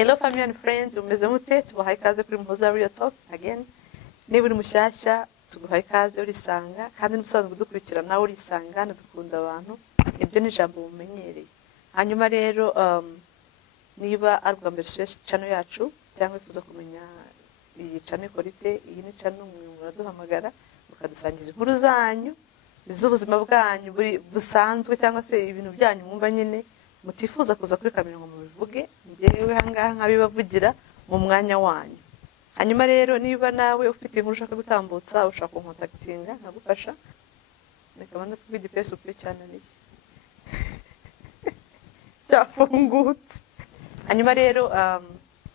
Hello family and friends, umeze mute tubahaye ikaze kuri Muhoza Real Talk again. Niba uri mushyashya tuguhaye ikaze urisanga kandi n'ubusanzwe dukurikira nawe urisanga dukunda abantu. Ibyo ni ijambo mumenyereye. Hanyuma rero niba ari ubwa mbere usuye channel yacu cyangwa wifuza kumenya iyi channel korite, iyi ni channel muraduhamagara mukadusangiza inkuru zanyu z'ubuzima bwanyu buri busanzwe cyangwa se ibintu byanyu mwumva nyine mutifuza kuza kuri kamera ngo mubivuge ngewe hangaha nkabibavugira mu mwanya wanyu. Hanyuma rero niba nawe ufite inkuru ushaka gutambutsa ushaka kunkontaktinga nkagufasha nekabanda kuvuga igipesi upe cyane ni cyafungutse. Hanyuma rero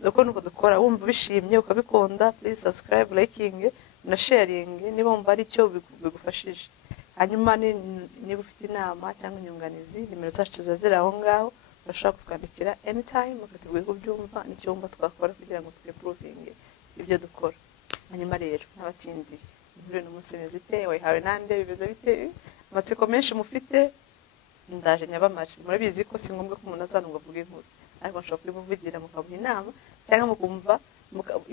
uko nuko dukora wumva bishimye ukabikunda please subscribe, liking na sharing niba wumva ari cyo bigufashije. Hanyuma niba ufite inama cyangwa inyunganizi nimero zacu zazira aho ngaho urashaka kutwandikira anytime ukatubwira ko byumva n'icyo wumva twakora kugira ngo twimprovinge ibyo dukora. Hanyuma rero n'abatsinzi inkuru n'umunsi nezite wayihawe nande bibeze bite amatsiko menshi mufite ndaje nyabamaje murabizi ko si ngombwa ko umuntu azana ngo avuge inkuru ariko nshobora kubivugira mukabuha inama cyangwa mukumva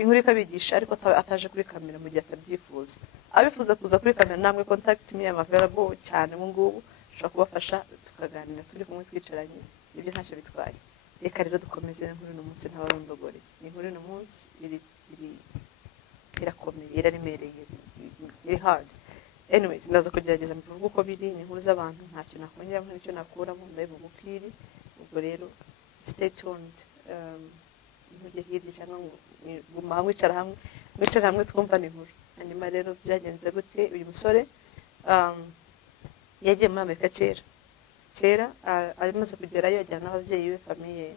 inkuru ikabigisha ariko ataje kuri kamera mu gihe atabyifuza. Abifuza kuza kuri kamera namwe contact me available cyane mu ngubu ushobora kubafasha tukaganira turi kumwe twicaranye ibyo ntacyo bitwaye. Reka rero dukomeze inkuru n'umunsi ntabarondogore. Inkuru n'umunsi irakomeye iraremereye iri hard. Anyways ndaza kugerageza mvuga uko biri ni inkuru z'abantu ntacyo nakongera nk'icyo nakuramo ndabivuga ukiri. Ubwo rero stay tuned mujye hirya cyangwa guma hamwe mwicara hamwe twumva n'inkuru. Hanyuma rero byagenze gute uyu musore yagiye muri Amerika kera amaze kugerayo ajyana n'ababyeyi be famiye.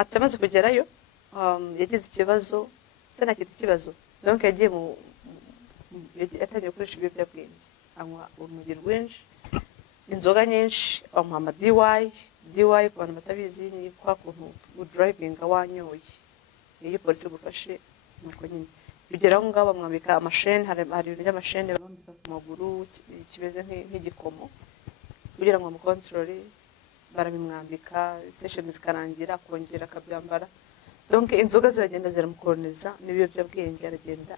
Atamaze kugerayo yagize ikibazo se nakita ikibazo donc yagiye yatangiye gukoresha ibiyobyabwenge anywa urumogi rwinshi inzoga nyinshi amuha ama DY ku bantu batabizi ni kwa kuntu driving wanyoye iyo polisi gufashe nuko nyine bigera aho ngabo bamwambika amashene hari y'amashene bambika ku maguru kibeze nk'igikomo kugira ngo amukontrole barabimwambika session zikarangira kongera akabyambara donc inzoga ziragenda ziramukoroniza n'ibiyobyabwenge aragenda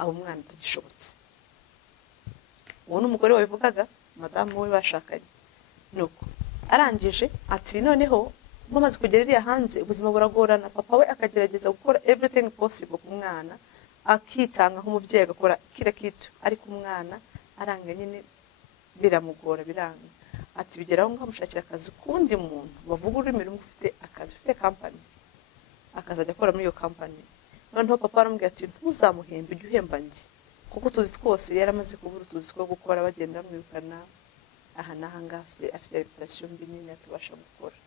abo mwana tugishobotse. Uwo n'umugore wabivugaga madamu we bashakanye nuko arangije ati noneho mumaze kugerera hanze ubuzima buragorana. Papa we akagerageza gukora everything possible ku mwana akitanga nk'umubyeyi agakora kira kitu ariko umwana aranga nyine biramugora biranga. Ati bigeraho ngamushakira akazi kundi muntu bavuga ururimi rumwe ufite akazi ufite company akazajya akora muri iyo company. Noneho papa aramubwira ati ntuzamuhembe ujye uhemba njye kuko tuzi twose yaramaze kubura tuzi ko gukora bagenda bamwirukana aha n'ahangaha afite reputation mbi nyine atubasha gukora.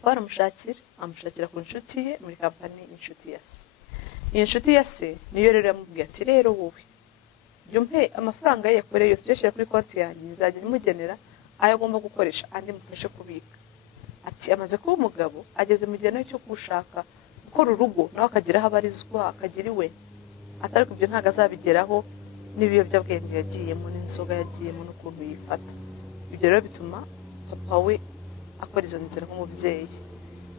Papa amushakira ku nshuti ye muri company inshuti ya se. Iyi nshuti ya se niyo rero yamubwiye ati rero wowe jumpe amafaranga ye yakoreye yose yashira kuri konti yanjye nzajya nimugenera ayo agomba gukoresha andi mufashe kubika. Ati amaze kuba umugabo ageze mu gihe cyo gushaka gukora urugo nawe akagira aho abarizwa akagira iwe atari kubyo ntago azabigeraho n'ibiyobyabwenge yagiyemo n'inzoga yagiyemo n'ukuntu yifata. Ibyo rero bituma papa we akora izo nzira nk'umubyeyi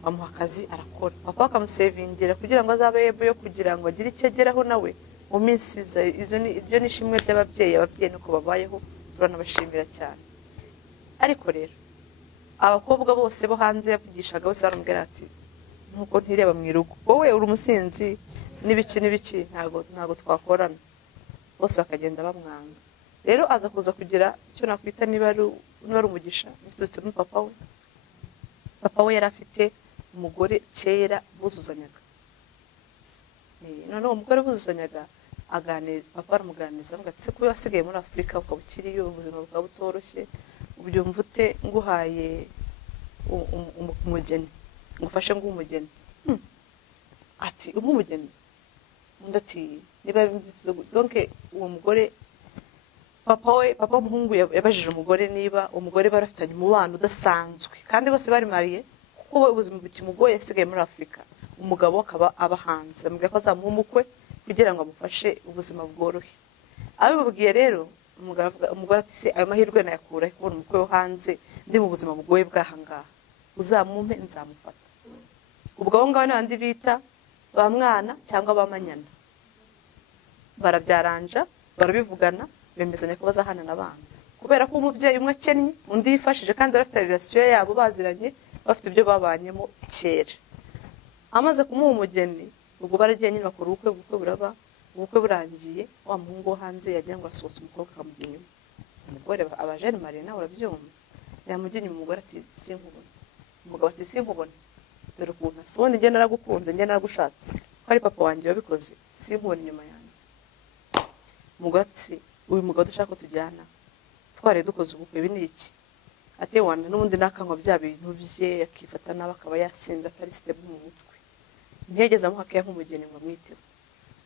bamuha akazi arakora. Papa akamusevingira kugira ngo azabe yebo yo kugira ngo agire icyo ageraho nawe mu minsi ibyo nishimwe by'ababyeyi nuko babayeho turanabashimira cyane. Ariko rero abakobwa bose bo hanze yavugishaga bose baramubwira ati nkuko ntireba mu irugo wowe uri umusinzi n'ibiki ntago twakorana. Bose bakagenda bamwanga. Rero aza kuza kugira icyo nakwita niba ari umugisha biturutse muri papa we. Papa we yari afite umugore kera buzuzanyaga. Noneho umugore buzuzanyaga papa aramuganiriza avuga ati se kuba wasigaye muri Afurika ukaba ukiriyo ubuzima bukaba butoroshye ubyumva ute nguhaye umugeni ngufashe ng'umugeni. Ati umugeni undi ati niba bivuze donc uwo mugore papa w'umuhungu yabajije umugore niba umugore barafitanye umubano udasanzwe kandi bose bari mariye kuko ubuzima bukimugoye yasigaye muri Afurika. Umugabo akaba abahanze amubwira ko azamuha umukwe kugira ngo amufashe ubuzima bworohe. Abibabwiye rero umugore ati se ayo mahirwe nayakura kubona umukwe wo hanze ndi mu buzima bugoye bwahangaha uzamumpe nzamufata. ubwo abo ngabo n'abandi bita ba mwana cyangwa ba manyana barabyaranja barabivugana bemezanya ko bazahanana abana kubera ko umubyeyi umwe akennye undi yifashije kandi bafite relation yabo baziranye bafite ibyo babanyemo kera amaze kumuha umugeni ubwo baragiye nyine bakora ubukwe buraba ubukwe burangiye wa muhungu wo hanze yagiye ngo asohotse umukobwa akamujya inyuma umugore abajene Marie nawe urabyumva yamujya inyuma umugore ati sinkubona umugabo ati sinkubona dore ukuntu asa ubundi njye naragukunze njye naragushatse ko ari papa wanjye wabikoze sinkubona inyuma yanjye umugore ati uyu mugabo dushaka ko tujyana twari dukoze ubukwe ibi ni iki ati wana n'ubundi nakanywa bya bintu bye akifata nabi akaba yasinze atari stable mu mutwe ntiyageze amuhakaye nk'umugeni ngo amwiteho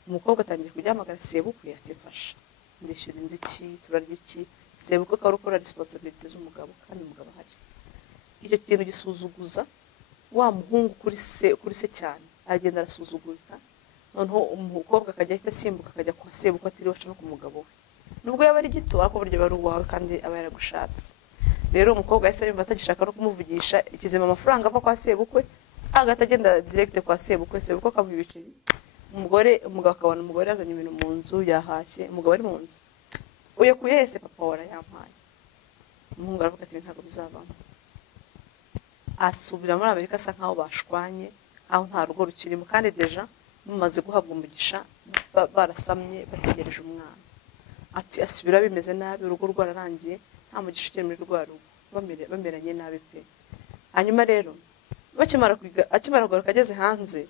umukobwa atangiye kuryamagara sebukwe atifasha ndishyura inziki turarya iki sebukwe akaba ukora responsibility z'umugabo kandi umugabo ahari icyo kintu gisuzuguza wa muhungu kuri se cyane agenda arasuzugurika noneho umukobwa akajya ahita asimbuka akajya kwa sebukwe atiriwe aca no ku mugabo we nubwo yaba ari gito ariko buryo bari uwawe kandi aba yaragushatse rero umukobwa yahise yumva atagishaka no kumuvugisha ikizima amafaranga ava kwa sebukwe agahita agenda direct kwa sebukwe akamuha ibiceri umugabo akabona umugore yazanye ibintu mu nzu yahashye umugabo ari mu nzu uyakuye hese papa warayampaye umuhungu aravuga ati ntabwo bizavamo asubira muri Amerika asa nkaho bashwanye aho nta rugo rukirimo kandi deja mumaze guhabwa umugisha barasamye bategereje umwana ati asubira bimeze nabi urugo rwararangiye nta mugisha ukiri muri rwa rugo bameranye nabi pe hanyuma rero akimara kugaruka ageze hanze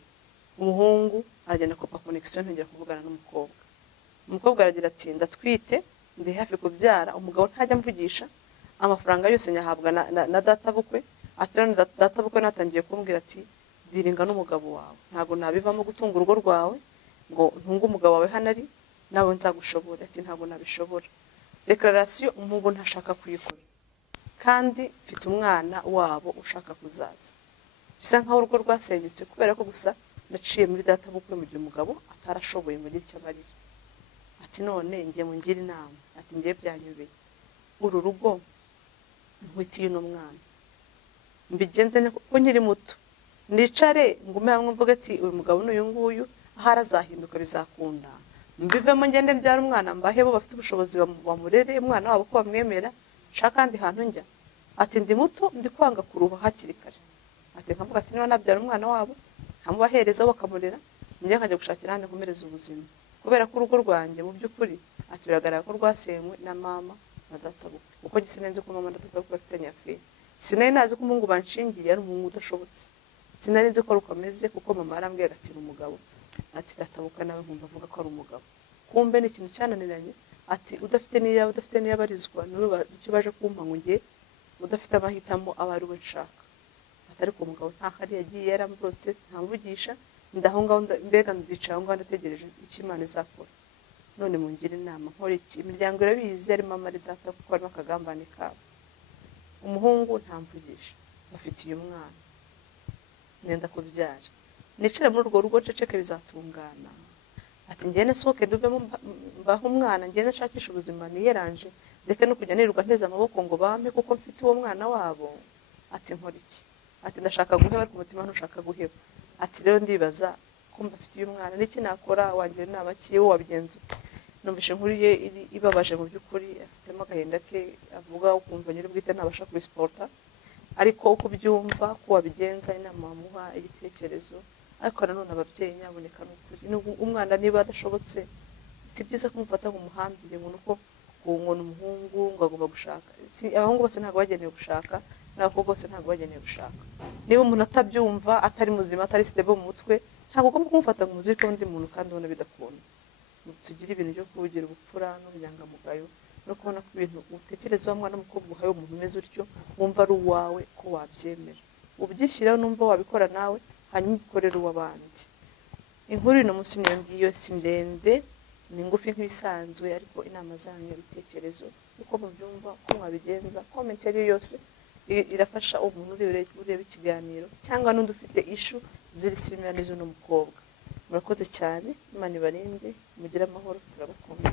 umuhungu aragenda kopa connection ntongera kuvugana n'umukobwa aragira ati ndatwite ndi hafi kubyara umugabo ntajya mvugisha amafaranga yose nyahabwa na data bukwe ati data bukwe natangiye kumbwira ati diringa n'umugabo wawe ntago nabivamo gutunga urugo rwawe ngo ntunga umugabo wawe hanari nawe nzagushobora ati ntago nabishobora declaration umubu ntashaka kuyikora kandi mfite umwana wabo ushaka kuzaza bisa nkaho urugo rwasenyutse kubera ko gusa naciye muri data bukwe mu gihe umugabo atarashoboye ngo agire icyo abarira ati none ngiye mungira inama ati ngiye byanyubeye uru rugo nkwitiye uno mwana mbigenze ko nkiri muto nicare ngume hamwe mvuga ati uyu mugabo n'uyu nguyu ahari azahinduka bizakunda mbivemo ngende mbyara umwana mbahebo bafite ubushobozi bamurere umwana wabo ko bamwemera nshaka kandi hantu njya ati ndi muto ndi kwanga kuruha hakiri kare ati nkavuga ati niba nabyara umwana wabo nkamubahereza bakamurera njye nkajya gushakira hano kumereza ubuzima kubera ko urugo rwanjye mu by'ukuri ati biragaragara ko rwasenywe na mama na data bukwe uko gisinenze ko mama na data bukwe bafitanye affaire sinari nazi ko umuhungu banshingiye ari umuhungu udashobotse sinari nzi ko rukomeze kuko mama arambwira ati umugabo ati data bukwe nawe nkumva avuga ko ari umugabo kumbe ni ikintu cyananiranye ati udafite niyabarizwa n'ubu icyo baje kumpa ngo ngiye udafite amahitamo aba ari we nshaka atari ko umugabo nta hari yagiye yarambrotse ntamuvugisha ndahonga mbega ndicara ngo ndategereje icyo Imana izakora none mungira inama nkore iki imiryango irabizi ari mama ari data kuko ari akagambane kabo umuhungu ntamvugisha bafitiye umwana nenda kubyara nicare muri urwo rugo ceceke bizatungana ati ngene soke nduvemo mbaho umwana ngene nshakisha ubuzima niyeranje ndeke no kujya nirirwa nteze amaboko ngo bampe kuko mfite uwo mwana wabo ati nkora iki ati ndashaka guheba ariko umutima ntushaka guheba ati rero ndibaza ko mbafitiye umwana niki nakora wangira nabakiye wo wabigenza numvishe inkuru ye ibabaje mu by'ukuri afitemo agahinda ke avuga ukumva nyiri bwite ntabasha kubisporta ariko uko byumva ko wabigenza inama wamuha igitekerezo ariko nanone ababyeyi nyaboneka n'ukuri umwana niba adashobotse si byiza kumufata ngo umuhambire ngo nuko ngo umuhungu ngo agomba gushaka abahungu bose ntabwo bagenewe gushaka n'abakobwa bose ntabwo bagenewe gushaka niba umuntu atabyumva atari muzima atari stable mu mutwe ntabwo ugomba kumufata ngo umuzirike undi muntu kandi ubona bidakunda tugira ibintu byo kubugira ubupfura n'ubunyangamugayo no kubona ko ibintu utekereza wa mwana w'umukobwa uhaye umuntu umeze utyo wumva ari uwawe ko wabyemera ubyishyiraho numva wabikora nawe hanyuma ukorera uw'abandi inkuru ino munsi niyo ngiyo si ndende ni ngufi nk'ibisanzwe ariko inama zanyu ibitekerezo uko mubyumva ko mwabigenza comment yari yose irafasha umuntu ureba ikiganiro cyangwa n'undi ufite ishu ziri similar n'izo n'umukobwa murakoze cyane Imana ibarinde mugire amahoro turabakunda